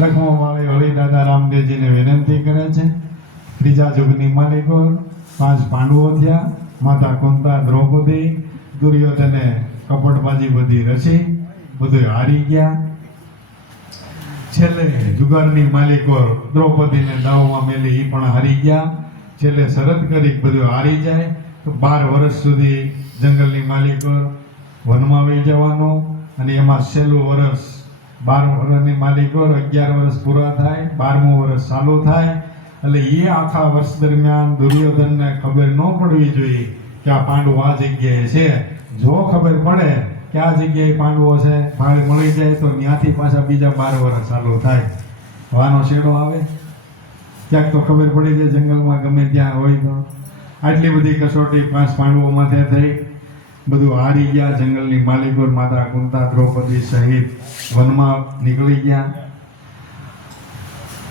લખવા વાળે હળી દાદા રામદેવજીને વિનંતી કરે છે. ત્રીજા યુગની માલિકો 5 પાંડવો થયા. માતા કુંતા, દ્રૌપદી, દુર્યોધને કપટબાજી બધી રચી, બધું હારી ગયા. છેલ્લે જુગારની માલિકો દ્રૌપદીને દાવમાં મેલી, એ પણ હારી ગયા. છેલ્લે શરત કરી બધું હારી જાય તો 12 વર્ષ સુધી જંગલની માલિકો વનમાં વહી જવાનું, અને એમાં છેલ્લું વર્ષ 12 વર્ષની માલિકો 11 વર્ષ પૂરા થાય, 12મું વર્ષ ચાલુ થાય. એટલે એ આખા વર્ષ દરમિયાન દુર્યોધનને ખબર ન પડવી જોઈએ કે આ પાંડવો આ જગ્યાએ છે. જો ખબર પડે કે આ જગ્યાએ પાંડવો છે, ભાળ મળી જાય તો ત્યાંથી પાછા બીજા 12 વર્ષ ચાલુ થાય. વાનો શેડો આવે ક્યાંક તો ખબર પડી જાય, જંગલમાં ગમે ત્યાં હોય તો. આટલી બધી કસોટી 5 પાંડવો માથે થઈ, બધું હારી ગયા. જંગલની માલિકો માતા કુંતા, દ્રૌપદી સહિત વનમાં નીકળી ગયા.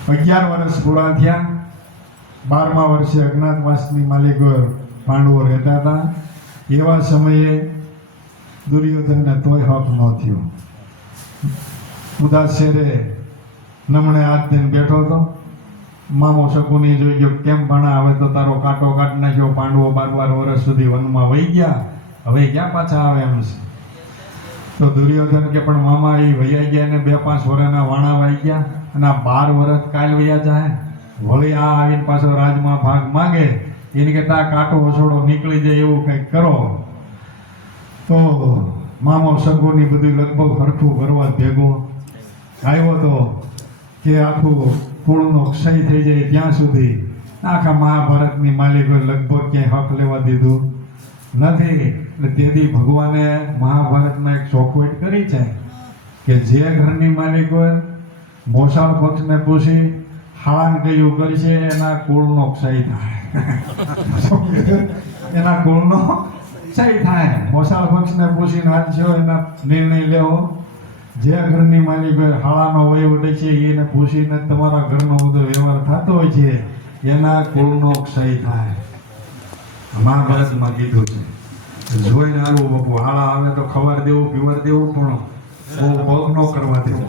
11 વર્ષ પૂરા થયા. 12મા વર્ષે અજ્ઞાતવાસની માલિકો પાંડવો રહેતા હતા. એવા સમયે દુર્યોધનને તોય હક ન થયો. ઉદાસ શેરે નમણે હાથ દઈને બેઠો હતો. મામો શકુની જોઈ ગયો, કેમ ભણા, હવે તો તારો કાંટો કાઢી નાખ્યો. પાંડવો 12 વર્ષ સુધી વનમાં વહી ગયા, હવે ક્યાં પાછા આવે એમ છે. તો દુર્યોધન કે પણ મામા એ વૈયા ગયા ને 2-5 વર્ષના વાણા વાઈ ગયા, અને આ 12 વર્ષ કાલ વૈયા જાય, વળી આ આવીને પાછો રાજમાં ભાગ માંગે, એની કરતા કાંટો વસોડો નીકળી જાય એવું કંઈક કરો. તો મામો સગોની બધું લગભગ હરખું કરવા ભેગો આવ્યો તો કે આખું કુળનો ક્ષય થઈ જાય ત્યાં સુધી આખા મહાભારતની માલિકોએ લગભગ ક્યાંય હક લેવા દીધું નથી. એટલે તેથી ભગવાને મહાભારતમાં એક ચોખવટ કરી છે કે જે ઘરની માલિકોએ મોસાળ પક્ષને પૂછી હાળાને કયું કરશે એના કુળનો ક્ષય થાય. એના કુળનો ક્ષય થાય. મોસાળ પક્ષને પૂછીને હાલશો એના નિર્ણય લેવો. જે ઘરની માલિકોએ હાળાનો વહીવટ છે એને પૂછીને તમારા ઘરનો બધો વ્યવહાર થતો હોય છે, એના કુળનો ક્ષય થાય. મહાભારતમાં કીધું છે. જોઈને હારું બાપુ, હાળા આવે તો ખબર દેવું, પીવર દેવું, પણ બહુ પગ ન કરવા દેવું.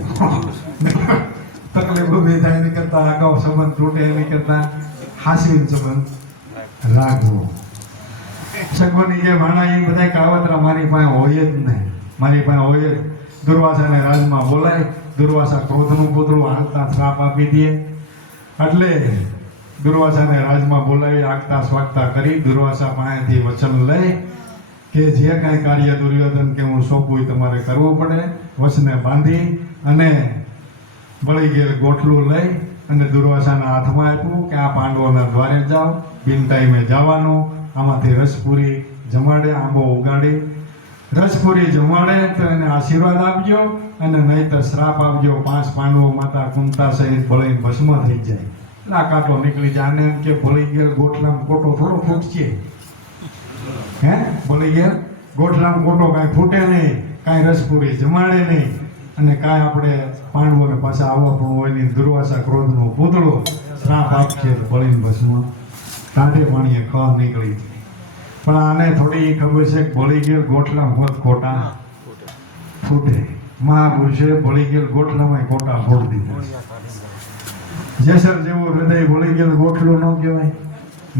તકલીફ ઊભી થાય એની કરતા અગાઉ સંબંધ તૂટે એની કરતા હાસીન સંબંધ રાખવો. સગોની જે ભાણા એ બધા કાવતરા મારી પાસે હોય જ નહીં. મારી પાસે હોય જ. દુર્વાસાને રાજમાં બોલાય, દુર્વાસા ક્રોધનું પૂતળું હાલતા શ્રાપ આપી દે. એટલે દુર્વાસાને રાજમાં બોલાવી આગતા સ્વાગતા કરી દુર્વાસા પાસેથી વચન લઈ કે જે કાંઈ કાર્ય દુર્યોધન કે હું સોંપું તમારે કરવું પડે. વચને બાંધી અને બળી ગયેલ ગોઠલું લઈ અને દુર્વાસાના હાથમાં આપ્યું કે આ પાંડવોના દ્વારે જાઓ, બિન ટાઈમે જવાનું, આમાંથી રસપુરી જમાડે, આંબો ઉગાડી રસપુરી જમાડે તો એને આશીર્વાદ આપજો અને નહીં તો શ્રાપ આપજો. 5 પાંડવો માતા કુંતા સહિત બળીને ભસ્મ થઈ જાય. એટલે આ કાંટો નીકળી જાય. આને એમ કે બળી ગયેલ ગોઠલામાં કોટો થોડો ફૂટશે, હે? બળી ગયેલ ગોઠલામાં કોટો કાંઈ ફૂટે નહીં, કાંઈ રસપુરી જમાડે નહીં અને કાંઈ આપણે પાંડવોને પાછા આવવા પણ હોય નહીં. દુર્વાસા ક્રોધનો પૂતળો શ્રાપ આપશે તો બળીને ભસ્મ કાંઠે પાણીએ ખ નીકળી જાય. પણ આને થોડી ખબર છે કે બળી ગયેલ ગોઠલા મોત ખોટા ફૂટે. મહાપુરુષે બળી ગયેલ ગોઠલામાં ખોટા ફોડી દીધા. જેસર જેવું હૃદય બળી ગયેલ ગોઠલું ન કહેવાય,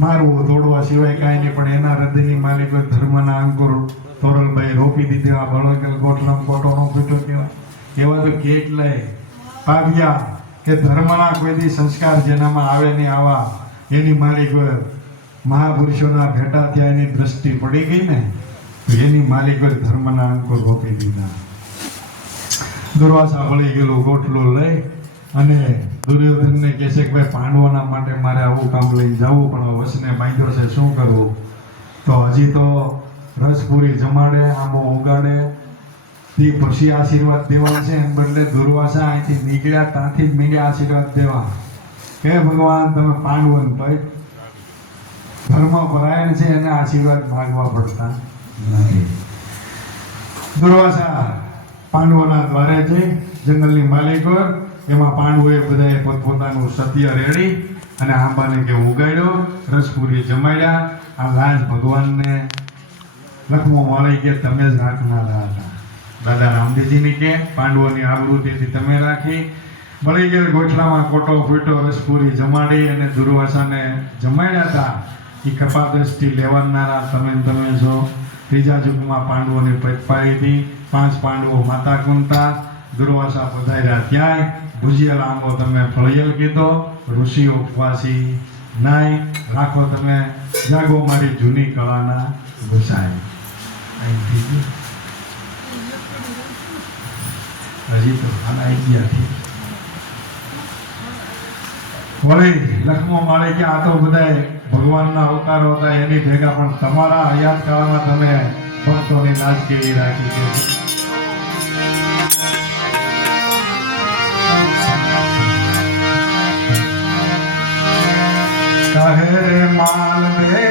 મારવું તોડવા સિવાય કાંઈ નહીં. પણ એના હૃદયની માલિક ધર્મના અંકુર તોરલભાઈ રોપી દીધી. આ બળી ગયેલ ગોઠલામાં ખોટો ન ફૂટ્યો કહેવાય. એવા તો કેટલાય પાવ્યા કે ધર્મના કોઈથી સંસ્કાર જેનામાં આવે નહીં આવા એની માલિક મહાપુરુષોના ભેટા ત્યાં એની દ્રષ્ટિ પડી ગઈ ને તો એની માલિક ધર્મના અંકુર રોપી દીધા. દુર્વાસા બળી ગયેલું ગોઠલું લઈ અને દુર્યોધનને કહે છે કે ભાઈ પાંડવોના માટે મારે આવું કામ લઈને જવું પણ વચને બાંધ્યો છે, શું કરવું? તો હજી તો રસપુરી જમાડે, આંબો ઉગાડે તે પછી આશીર્વાદ દેવા છે. એમ બદલે દુર્વાસા અહીંથી નીકળ્યા ત્યાંથી જ મીડિયા આશીર્વાદ દેવા કે ભગવાન તમે પાંડવોને ભાઈ ધર્મ પરાયણ છે એને આશીર્વાદ માંગવા પડતા નથી. દુર્વાસા પાંડવોના દ્વારે જઈ જંગલની માલિકો એમાં પાંડવોએ બધાએ પોતપોતાનું સત્ય રેડી અને આંબાને કે ઉગાડ્યો, રસપુરી જમાડ્યા. આ લાજ ભગવાનને લખમો માળી કે તમે જ રાખનારા હતા. દાદા રામદેવજીની કે પાંડવોની આબરૂ તેથી તમે રાખી. બળી ગયેલ ગોઠલામાં કોટો ફૂટો રસપુરી જમાડી અને દુર્વાસાને જમાડ્યા હતા. એ કૃપા દ્રષ્ટિ લેવાનારા તમે છો. ત્રીજા યુગમાં પાંડવોની પટપાઈ હતી. 5 પાંડવો માતા કુંતા, દુર્વાસા પધાર્યા ત્યાંય. ભુજિયેલ આંબો તમે ફળિયેલ કીધો, ઋષિઓ ઉપવાસી નાય રાખો તમે જાગો મારી જૂની કળાના ગુસાય. હજી તો આના આઈડિયાથી વળી લખમો માળે કે આ તો બધા ભગવાનના અવતારો હતા એની ભેગા પણ તમારા હયાત કાળમાં તમે ભક્તોની નાચ કેવી રાખી છે. કહે માલવે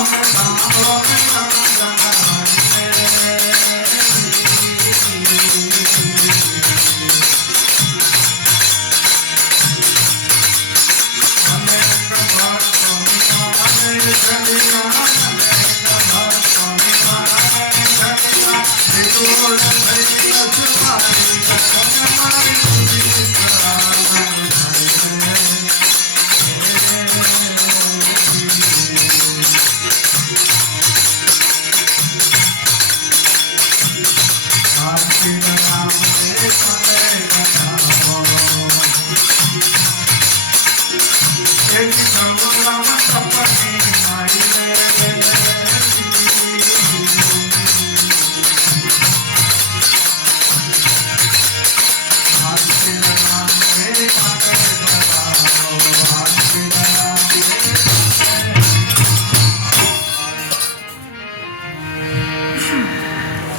તમે સાંભળો ને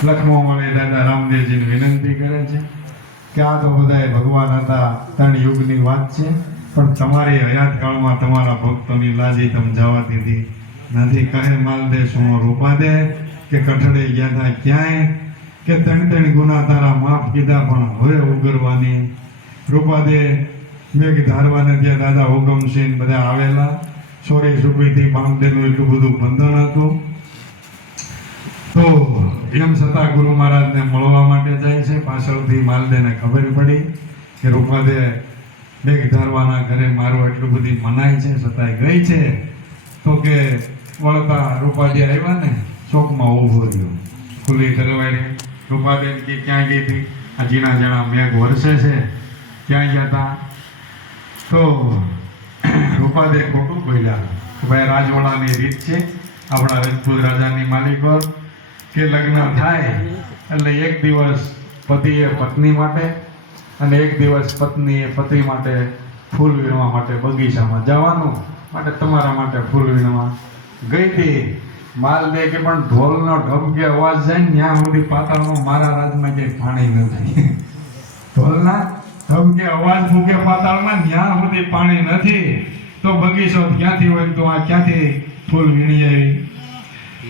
લખમાવાળી દાદા રામદેવજીને વિનંતી કરે છે કે આ તો બધાય ભગવાન હતા ત્રણ યુગની વાત છે, પણ તમારી હયાતકાળમાં તમારા ભક્તોની લાજી તમે જવા દીધી નથી. કહે માલદે શું રૂપા દે કે કઠડે ગયા હતા ક્યાંય કે ત્રણ ગુના તારા માફ કીધા પણ હવે ઉગરવાની રૂપા દે મેં ધારવાને ત્યાં દાદા હુકમસિંહ બધા આવેલા સોરી સુપીથી બામદેનું એટલું બધું બંધન હતું. તો એમ છતાં ગુરુ મહારાજને મળવા માટે જાય છે. પાછળથી માલદેને ખબર પડી કે રૂપાદે મેઘ ધારવાના ઘરે મારું એટલું બધી મનાય છે છતાંય ગઈ છે. તો કે વળતા રૂપાદે આવ્યા ને ચોકમાં ઊભો રહ્યો, ખુલ્લી દરવાજે. રૂપાદે કે ક્યાં ગઈ હતી? આ જીણા જણા મેઘ વરસે છે, ક્યાં ગયા હતા? તો રૂપાદે ખોટું બોલ્યા કે ભાઈ રાજવાડાની રીત છે આપણા રાજપૂત રાજાની માલિકો કે લગ્ન થાય એટલે એક દિવસ પતિએ પત્ની માટે અને એક દિવસ પત્નીએ પતિ માટે ફૂલ વીણવા માટે બગીચામાં જવાનું, માટે તમારા માટે ફૂલ વીણવા ગઈ હતી. માલ દે કે પણ ઢોલનો ઢબકે અવાજ જાય ને ત્યાં સુધી પાતાળમાં મારા રાજમાં ક્યાંય પાણી નથી. ઢોલના ઢબકે અવાજ ફૂકે પાતાળમાં ત્યાં સુધી પાણી નથી, તો બગીચો ક્યાંથી હોય? તો આ ક્યાંથી ફૂલ વીણી આવી?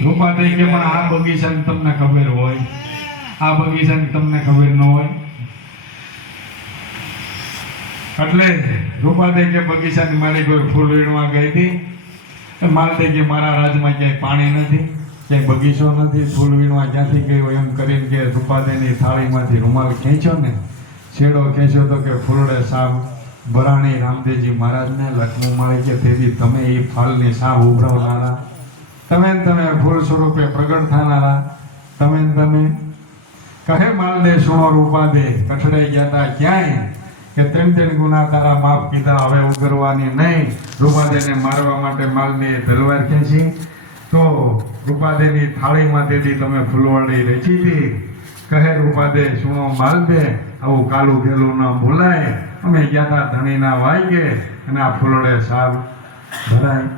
રૂપાદે કે પણ આ બગીચાની તમને ખબર હોય, આ બગીચાની તમને ખબર ન હોય. એટલે રૂપાદે કે બગીચાની મારી કોઈ ફૂલ વીણવા ગઈ હતી. માલદે કે મારા રાજમાં ક્યાંય પાણી નથી, ક્યાંય બગીચો નથી, ફૂલ વીણવા ક્યાંથી ગઈ હોય? એમ કરીને કે રૂપાદેની થાળીમાંથી રૂમાલ ખેંચ્યો ને, છેડો ખેંચ્યો તો કે ફૂલડે સાબ ભરાણી રામદેવજી મહારાજને લખમુ માળી કે તેથી તમે એ ફાલની સાબ ઉભરાવનારા, તમે ફૂલ સ્વરૂપે પ્રગટ થનારા, તમે કહે માલદે સુણો રૂપાદે કઠડાઈ ગયા હતા ક્યાંય કે ત્રણ ગુના તારા માફ કીધા હવે ઉગરવાની નહીં. રૂપાદેને મારવા માટે માલને તલવાર ખેંચી તો રૂપાદેની થાળીમાંથી તમે ફૂલવાડી રચી હતી. કહે રૂપાદે સુણો માલદે આવું કાલું ગેલું ન ભૂલાય, અમે ગયા હતા ધણીના વાગે અને આ ફૂલડે સાબ ભરાય.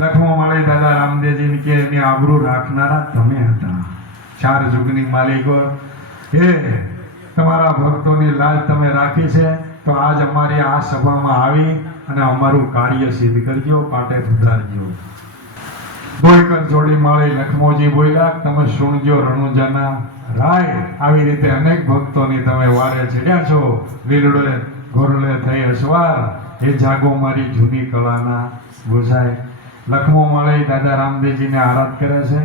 લખમાવાળી દાદા રામદેવજી કે એની આબરૂ રાખનારા તમે હતા. 4 યુગની માલિકો એ તમારા ભક્તોની લાજ તમે રાખી છે, તો આજ અમારી આ સભામાં આવી અને અમારું કાર્ય સિદ્ધ કરજો, પાટે સુધારજો. બોયકર જોડી માળી લખમોજી બોલ્યા તમે સુણજો રણુજાના રાય. આવી રીતે અનેક ભક્તોની તમે વારે ચડ્યા છો. વીરડે ગોરલે થઈ અસવાર એ જાગો મારી જૂની કળાના બોસાય. લખમો માળી દાદા રામદેવજીને આરાધ કરે છે,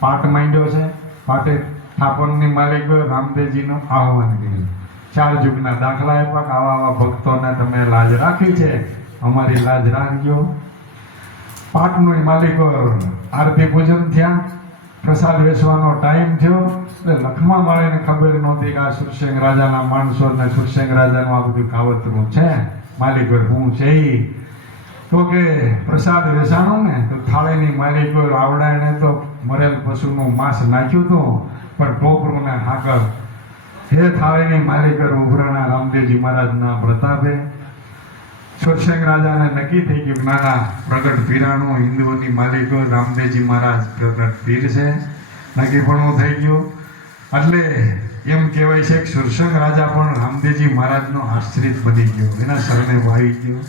પાટ માંડ્યો છે. પાટે થાપણની માલિક રામદેવજીનું આહવાન કર્યું. 4 યુગના દાખલા આપ્યા કે આવા ભક્તોને તમે લાજ રાખી છે, અમારી લાજ રાખજો. પાટનું માલિકો આરતી પૂજન થયા, પ્રસાદ વેચવાનો ટાઈમ થયો એટલે લખમા માળીને ખબર નહોતી કે આ સુરસેન રાજાના માણસો ને સુરસેન રાજાનું આ બધું કાવતરું છે. માલિકો હું છે તો કે પ્રસાદ વેચાણો ને તો થાળીની માલિકો આવડાને તો મરેલ પશુનું માંસ નાખ્યું હતું, પણ ટોપરું ને હાકર હે થાળીની માલિકો ઉભરાણા રામદેવજી મહારાજના પ્રતાપે સુરસેન રાજાને નક્કી થઈ ગયું નાના પ્રગટ પીરાણું હિન્દુઓની માલિકો રામદેવજી મહારાજ પ્રગટ પીર છે, નક્કીપણું થઈ ગયું. એટલે એમ કહેવાય છે કે સુરસેન રાજા પણ રામદેવજી મહારાજનો આશ્રિત બની ગયો, એના શરણે વાવી ગયો.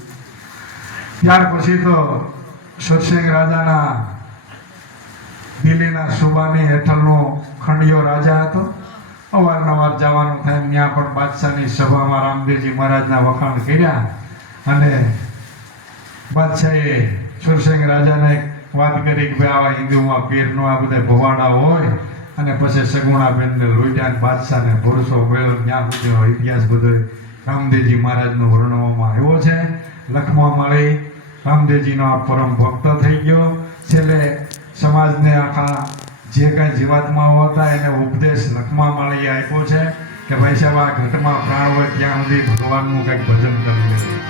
ત્યાર પછી તો સુરસેન રાજાના રાજાના સુબાની હેઠળનો ખંડિયો રાજા હતો. અવારનવાર જવાનું થાય, ત્યાં પણ બાદશાહની સભામાં રામદેવજી મહારાજના વખાણ કર્યા. અને બાદશાહે સુરસિંહ રાજાને એક વાત કરી કે ભાઈ આવા હિન્દુમાં પીરનો આ બધા ભવાડા હોય. અને પછી સગુણાબેનને લોઢ્યા, બાદશાહને ભરોસો મળ્યો. ત્યાં સુધીનો ઇતિહાસ બધો રામદેવજી મહારાજનો વર્ણવવામાં આવ્યો છે. લખમાં મળી રામદેવજીનો આ પરમ ભક્ત થઈ ગયો. છેલ્લે સમાજને આખા જે કાંઈ જીવાત્માઓ હતા એને ઉપદેશ લખમાં મળી આપ્યો છે કે ભાઈ સાહેબ આ ઘટમાં પ્રાણ હોય ત્યાં સુધી ભગવાનનું કંઈક ભજન કરવું છે.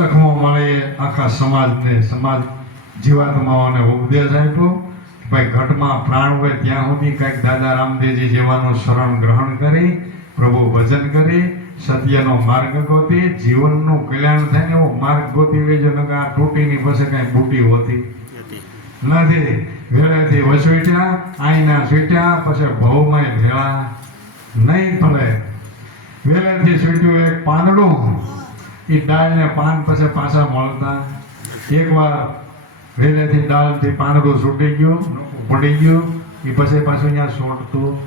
લખમો મળે આખા સમાજ જીવાત્માઓને ઉપદેશ આપ્યો કે ભાઈ ઘટમાં પ્રાણ હોય ત્યાં સુધી કંઈક દાદા રામદેવજી જેવાનું શરણ ગ્રહણ કરી પ્રભુ ભજન કરી સત્યનો માર્ગ ગોતી જીવનનું કલ્યાણ થાય ને એવો માર્ગ ગોતી લેજો નકર આ તૂટીની પાસે કાંઈ બુટી હોતી નથી. વેળેથી વસવીટ્યા આઈના સૂટ્યા પછી ભવમાં ભેળા નહીં ફળે. વેળેથી સૂટ્યું એક પાંદડું એ ડાળ ને પાન પછી પાછા મળતા. એકવાર વેલેથી ડાળથી પાંદડું છૂટી ગયું પડી ગયું એ પછી પાછું અહીંયા છોડતું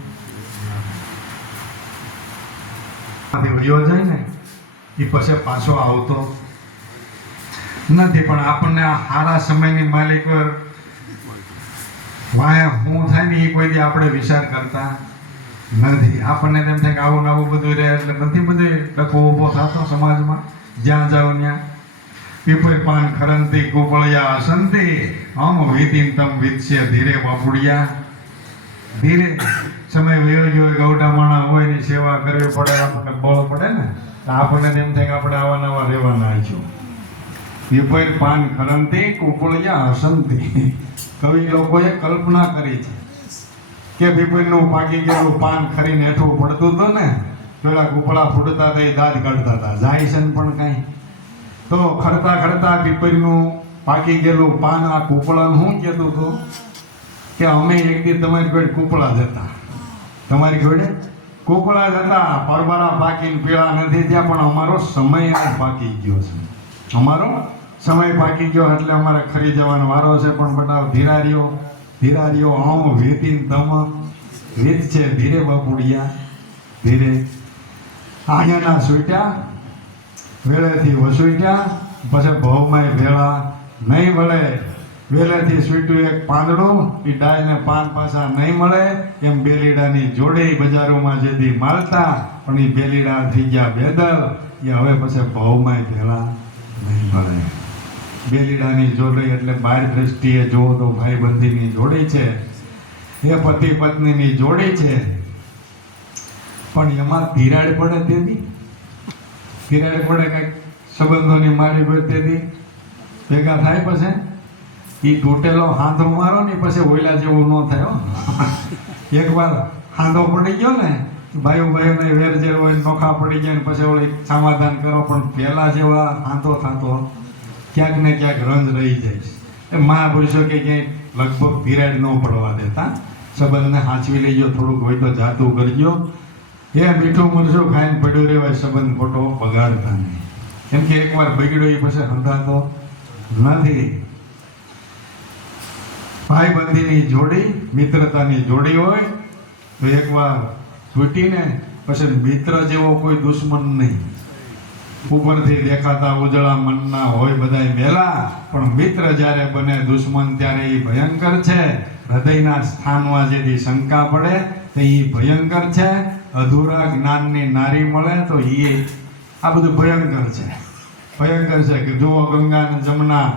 વયો જાય ને એ પછી પાછો આવતો નથી. પણ આપણને આ સારા સમયની માલિક વાયા શું થાય ને એ કોઈ દી આપણે વિચાર કરતા નથી. આપણને તેમ થાય કે આવું ને આવું બધું રહે એટલે નથી બધું ડખો ઊભો થતો સમાજમાં. જ્યાં જાઓ ત્યાં પીપર પાન ખરંતી કુપળિયા અસંતી આમ વીતીન તમ વીતશે ધીરે બાપુડિયા. ધીરે સમય વયો ગયો ગૌડા માણા હોય ની સેવા કરવી પડે આપણને બળ પડે ને તો આપણને તેમ થાય કે આપણે આવા નવા રહેવાના છું. પીપર પાન ખરંતી કુપળિયા અસંતી કવિ લોકોએ કલ્પના કરી છે કે પીપળનું પાકી ગયેલું પાન ખરીને હેઠું પડતું હતું ને પેલા કુપળા ફૂટતા હતા એ દાદ કાઢતા હતા. જાય છે પણ કાંઈ તો ખરતા ખરતા પીપળનું પાકી ગયેલું પાન આ કુપળાનું શું કહેતું હતું કે અમે એક દી તમારી જોડે કુપળા જતા તમારી જોડે કુપળા જતા પરબારા પાકીને પીળા નથી થયા પણ અમારો સમય પાકી ગયો છે. અમારો સમય પાકી ગયો એટલે અમારે ખરી જવાનો વારો છે. પણ બટાવ ધીરારીઓ આમ વીતીન તમ વીત છે ધીરે બાપુડિયા ધીરે. આયાના સૂટ્યા વેળેથી વસૂટ્યા પછી ભવમાં ભેળા નહીં મળે. વેલેથી સૂટ્યું એક પાંદડું એ ડાળને પાન પાછા નહીં મળે. એમ બેલીડાની જોડે બજારોમાં જેથી માલતા પણ એ બેલીડા થઈ ગયા બેદલ. એ હવે પછી ભવમાં ભેળા નહીં મળે. બેલીડાની જોડે એટલે બાર દ્રષ્ટિએ જુઓ તો ભાઈ બંધીની જોડી છે એ પતિ પત્નીની જોડી છે. પણ એમાં તિરાડ પડે તેથી તિરાડ પડે કંઈક સંબંધોની મારી હોય તેથી ભેગા થાય પછી એ તૂટેલો હાંધો મારો ને પછી ઓયલા જેવું ન થયો. એકવાર હાંધો પડી ગયો ને ભાઈઓ વેરઝેર હોય નોખા પડી ગયા ને પછી ઓલી સમાધાન કરો પણ પહેલા જેવા હાંધો થતો ક્યાંક ને ક્યાંક રંજ રહી જાય. એ મહાપુરુષો કે ક્યાંય લગભગ તિરાડ ન પડવા દેતા. સંબંધને હાંચવી લેજો થોડુંક હોય તો જાતું કરજો. એ મીઠું મરચું ખાઈને પડ્યું રહેવાય સંબંધ ખોટો બગાડતા નહીં. કેમ કે એકવાર બગડ્યો એ પછી હંધાતો નથી. ભાઈ બંધીની જોડી મિત્રતાની જોડી હોય તો એકવાર તૂટીને પછી મિત્ર જેવો કોઈ દુશ્મન નહીં. ઉપરથી દેખાતા ઉજળા મનના હોય બધાય મેલા, પણ મિત્ર જ્યારે બને દુશ્મન ત્યારે એ ભયંકર છે. હૃદયના સ્થાનમાં જેથી શંકા પડે તો એ ભયંકર છે. અધૂરા જ્ઞાનની નારી મળે તો એ આ બધું ભયંકર છે. ભયંકર છે કે જુઓ ગંગા અને જમના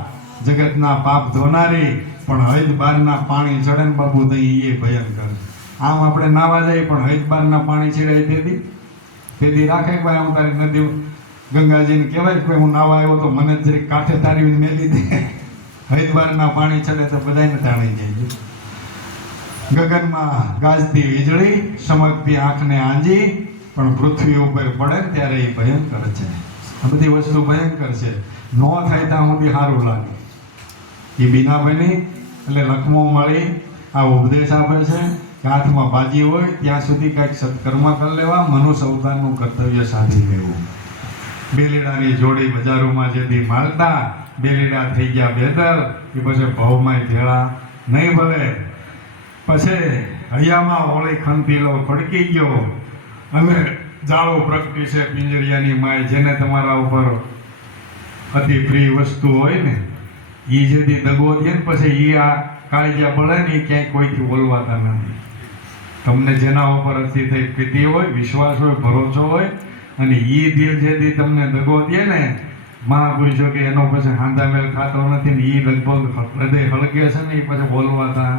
જગતના પાપ ધોનારી, પણ હૈદ બારના પાણી ચડે ને બાબુ તો એ ભયંકર. આમ આપણે નાવા જઈએ પણ હૈદ બારના પાણી ચડાય તેથી રાખે કે ભાઈ હું તારી નદી ગંગાજીને કહેવાય કે હું નાવા આવ્યો તો મને જરી કાંઠે તારી મેલી દે. હૈદ બારના પાણી ચડે તો બધાને તાણી જાય. ગગનમાં ગાજતી વીજળી ચમકતી આંખને આંજી, પણ પૃથ્વી ઉપર પડે ત્યારે એ ભયંકર છે. આ બધી વસ્તુ ભયંકર છે. ન થાય ત્યાં સુધી સારું લાગે. એ બીના બની એટલે લખમો મળી આ ઉપદેશ આપે છે કે હાથમાં બાજી હોય ત્યાં સુધી કંઈક સત્કર્મ કરી લેવા, મનુષ્ય અવતારનું કર્તવ્ય સાધી લેવું. બેલીડાની જોડી બજારોમાં જેથી માલતા, બેલીડા થઈ ગયા બેદર, એ પછી ભાવમાં ભેળા નહીં ભલે. પછી હૈયામાં હોળી ખંતીલો ફડકી ગયો અને જાળો પ્રગટી છે પિંજરિયાની માય. જેને તમારા ઉપર અતિ પ્રિય વસ્તુ હોય ને એ જેથી દગો દે ને પછી એ આ કાળિયા બળે ને એ ક્યાંય કોઈથી બોલવાતા નથી. તમને જેના ઉપર અતિ થઈ પ્રીતિ હોય, વિશ્વાસ હોય, ભરોસો હોય, અને એ દિલ જેથી તમને દગો દે ને મહાપુરુષો કે એનો પછી હાંધામેલ ખાતો નથી ને એ લગભગ હૃદય હળગે છે ને એ પછી બોલવાતા.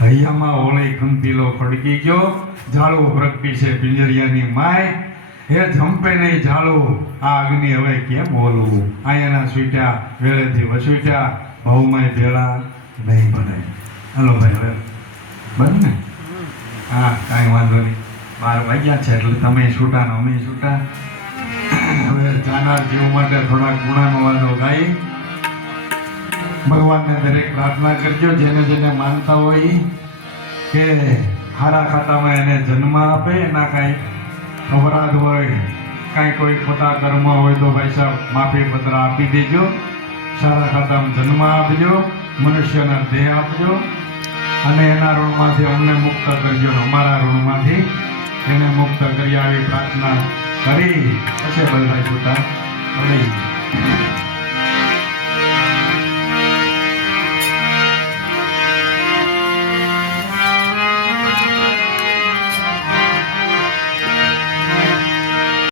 હૈયામાં હોળી ખંતીલો ફડકી ગયો, જાળો પ્રગટી છે પિંજરિયાની માય. હે જંપે નહીં જાળો આ અગ્નિ હવે કેમ બોલવું. આયાના સ્વીટ્યા વેળેથી વસૂટ્યા, ભાવમાં ભેળા નહીં બને. હલો ભાઈ હવે બન ને? હા કાંઈ વાંધો નહીં. 12 વાગ્યા છે એટલે તમે છૂટા ને અમે છૂટા. હવે જાનાર જીવ માટે થોડાક ગુણાનો વાંધો ગાઈ ભગવાનને દરેક પ્રાર્થના કરજો. જેને જેને માનતા હોય કે હારા ખાતામાં એને જન્મ આપે, એના કાંઈ અપરાધ હોય, કાંઈ કોઈ ખોટા કર્મ હોય તો ભાઈ સાહેબ માફી પત્ર આપી દેજો. સારા ખાતામાં જન્મ આપજો, મનુષ્યના દેહ આપજો, અને એના ઋણમાંથી અમને મુક્ત કરજો. અમારા ઋણમાંથી એને મુક્ત કરી આવી પ્રાર્થના કરી પછી બધા છૂટા પડી.